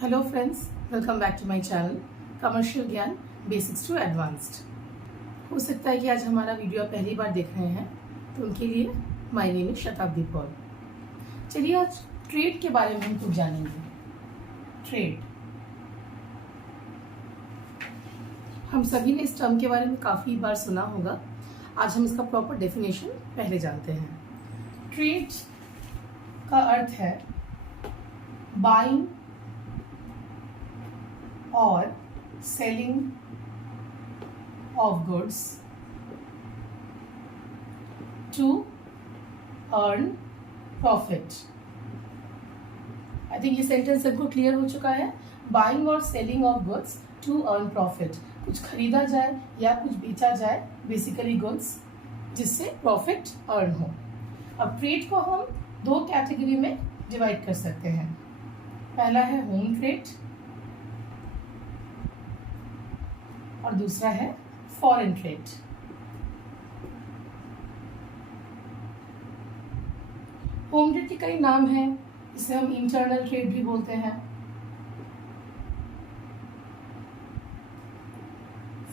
Hello friends, welcome back to my channel commercial Gyan basics to advanced. हो सकता है कि आज हमारा वीडियो आप पहली बार देख रहे हैं, तो उनके लिए माय नेम इज शताब्दी पॉल। चलिए आज ट्रेड के बारे में हम कुछ जानेंगे। ट्रेड, हम सभी ने इस टर्म के बारे में काफ़ी बार सुना होगा। आज हम इसका प्रॉपर डेफिनेशन पहले जानते हैं। ट्रेड का अर्थ है buying or selling of goods to earn profit। I think ये सेंटेंस सबको क्लियर हो चुका है। बाइंग और selling of goods to earn profit, कुछ खरीदा जाए या कुछ बेचा जाए, बेसिकली गुड्स, जिससे प्रॉफिट अर्न हो। अब ट्रेड को हम दो कैटेगरी में डिवाइड कर सकते हैं। पहला है होम ट्रेड और दूसरा है फॉरेन ट्रेड। होम ट्रेड के कई नाम हैं, इसे हम इंटरनल ट्रेड भी बोलते हैं।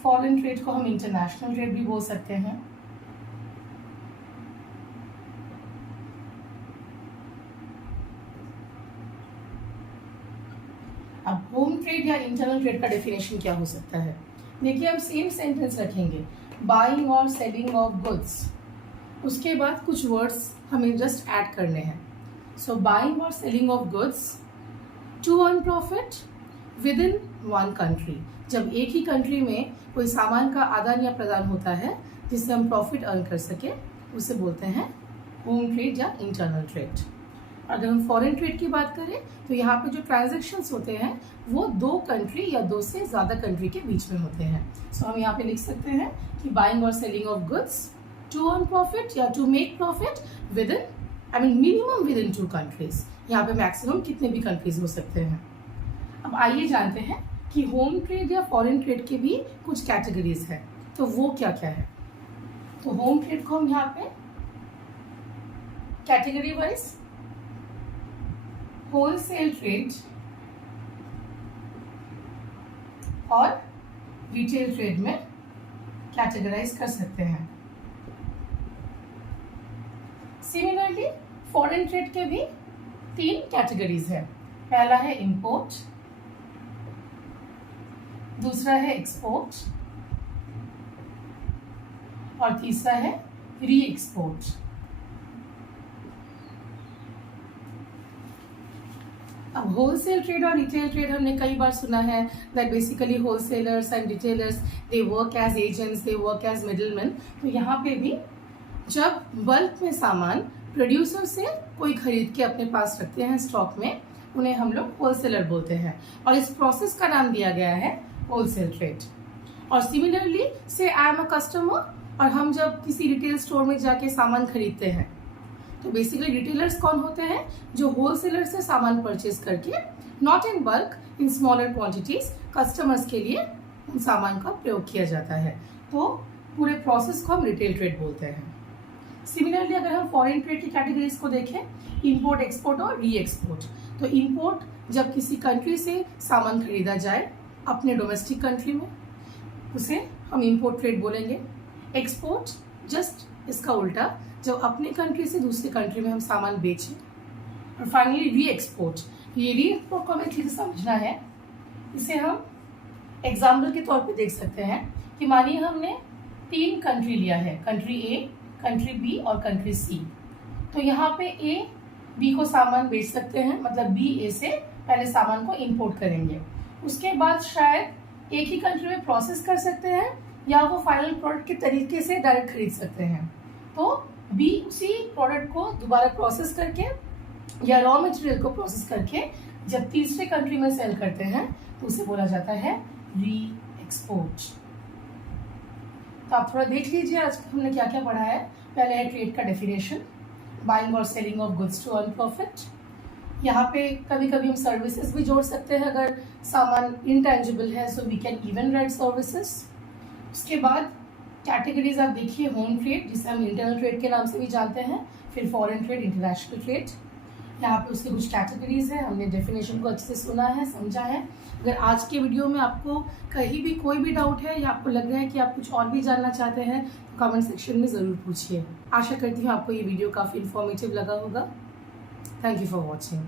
फॉरेन ट्रेड को हम इंटरनेशनल ट्रेड भी बोल सकते हैं। अब होम ट्रेड या इंटरनल ट्रेड का डेफिनेशन क्या हो सकता है? देखिए, हम सेम सेंटेंस रखेंगे, बाइंग और सेलिंग ऑफ गुड्स, उसके बाद कुछ वर्ड्स हमें जस्ट ऐड करने हैं। सो बाइंग और selling of goods to earn profit within one country. जब एक ही कंट्री में कोई सामान का आदान या प्रदान होता है जिससे हम प्रॉफिट अर्न कर सके, उसे बोलते हैं होम ट्रेड या इंटरनल ट्रेड। अगर हम फॉरेन ट्रेड की बात करें तो यहाँ पे जो ट्रांजैक्शंस होते हैं वो दो कंट्री या दो से ज़्यादा कंट्री के बीच में होते हैं। सो हम यहाँ पे लिख सकते हैं कि बाइंग और selling of goods to earn profit या to make profit within minimum within two countries. यहाँ पे मैक्सिमम कितने भी कंट्रीज हो सकते हैं। अब आइए जानते हैं कि होम ट्रेड या फॉरेन ट्रेड के भी कुछ कैटेगरीज है, तो वो क्या क्या है। तो होम ट्रेड को हम यहाँ पे कैटेगरी वाइज होलसेल ट्रेड और रिटेल ट्रेड में कैटेगराइज कर सकते हैं। सिमिलरली फॉरेन ट्रेड के भी तीन कैटेगरीज है। पहला है इंपोर्ट, दूसरा है एक्सपोर्ट और तीसरा है री एक्सपोर्ट। अब होलसेल ट्रेड और रिटेल ट्रेड हमने कई बार सुना है that basically wholesalers and retailers they work as agents, they work as middleman. तो यहाँ पे भी जब बल्क में सामान प्रोड्यूसर से कोई खरीद के अपने पास रखते हैं स्टॉक में, उन्हें हम लोग होलसेलर बोलते हैं और इस प्रोसेस का नाम दिया गया है होलसेल ट्रेड। और सिमिलरली से आई एम अ कस्टमर और हम जब किसी रिटेल स्टोर में जाके सामान खरीदते हैं तो बेसिकली रिटेलर्स कौन होते हैं? जो होलसेलर से सामान परचेज करके not in bulk, in smaller quantities customers के लिए उन सामान का प्रयोग किया जाता है। तो पूरे प्रोसेस को हम रिटेल ट्रेड बोलते हैं। सिमिलरली अगर हम फॉरेन ट्रेड की कैटेगरीज को देखें, इंपोर्ट, एक्सपोर्ट और री एक्सपोर्ट। तो इंपोर्ट जब किसी कंट्री से सामान खरीदा जाए अपने डोमेस्टिक कंट्री में, उसे हम इंपोर्ट ट्रेड बोलेंगे। एक्सपोर्ट जस्ट इसका उल्टा, जब अपने कंट्री से दूसरी कंट्री में हम सामान बेचें। और फाइनली री एक्सपोर्ट। ये री एक्सपोर्ट को हमें ठीक से समझना है। इसे हम एग्जाम्पल के तौर पे देख सकते हैं कि मानिए हमने तीन कंट्री लिया है, कंट्री ए, कंट्री बी और कंट्री सी। तो यहाँ पे ए बी को सामान बेच सकते हैं, मतलब बी ए से पहले सामान को इंपोर्ट करेंगे, उसके बाद शायद एक ही कंट्री में प्रोसेस कर सकते हैं या वो फाइनल प्रोडक्ट के तरीके से डायरेक्ट खरीद सकते हैं। तो बी उसी प्रोडक्ट को दोबारा प्रोसेस करके या रॉ मटेरियल को प्रोसेस करके जब तीसरे कंट्री में सेल करते हैं तो उसे बोला जाता है री एक्सपोर्ट। तो आप थोड़ा देख लीजिए आज हमने क्या क्या पढ़ा है। पहले है ट्रेड का डेफिनेशन, बाइंग और selling of goods to earn profit. यहाँ पे कभी कभी हम सर्विसेज भी जोड़ सकते हैं अगर सामान इनटेंजिबल है, so we can even write services. उसके बाद कैटेगरीज आप देखिए, होम ट्रेड जिसे हम इंटरनल ट्रेड के नाम से भी जानते हैं, फिर फॉरेन ट्रेड, इंटरनेशनल ट्रेड। यहाँ पे उसके कुछ कैटेगरीज है, हमने डेफिनेशन को अच्छे से सुना है, समझा है। अगर आज के वीडियो में आपको कहीं भी कोई भी डाउट है या आपको लग रहा है कि आप कुछ और भी जानना चाहते हैं तो कमेंट सेक्शन में ज़रूर पूछिए। आशा करती हूँ आपको ये वीडियो काफ़ी इन्फॉर्मेटिव लगा होगा। Thank you for watching.